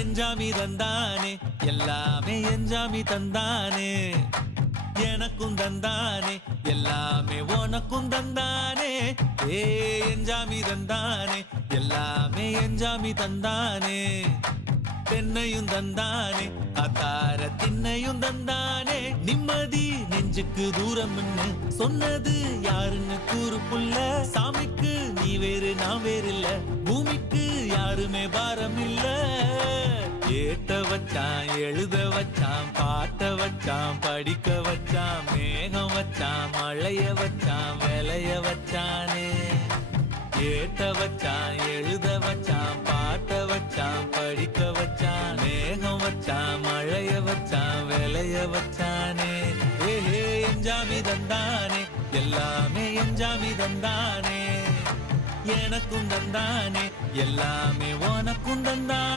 எஞ்சாமி தந்தானே எல்லாமே எஞ்சாமி தந்தானே எனக்கும் தந்தானே எல்லாமே உனக்கும் தந்தானே ஏ எஞ்சாமி தந்தானே எல்லாமே எஞ்சாமி தந்தானே தென்னையும் தந்தானே காத்தார திண்ணையும் தந்தானே நிம்மதி நெஞ்சுக்கு தூரம்னு சொன்னது யாருன்னு கூறு புள்ள சாமிக்கு நீ வேறு நான் வேறு இல்ல பூமிக்கு யாருமே பாரம் இல்ல ஏத்த வச்சான் எழுத வச்சான் பாட்ட வச்சான் படிக்க வச்சான் மேகம் வச்சான் மழைய வச்சான் விளைய வச்சானே ஏத்த வச்சான் எழுத வச்சான் பாட்ட வச்சான் படிக்க வச்சான் மேகம் வச்சான் மழைய வச்சான் விளைய வச்சானே ஏஹே எஞ்சாமி தந்தானே எல்லாமே எஞ்சாமி தந்தானே எனக்கும் தந்தானே எல்லாமே உனக்கும் தந்தானே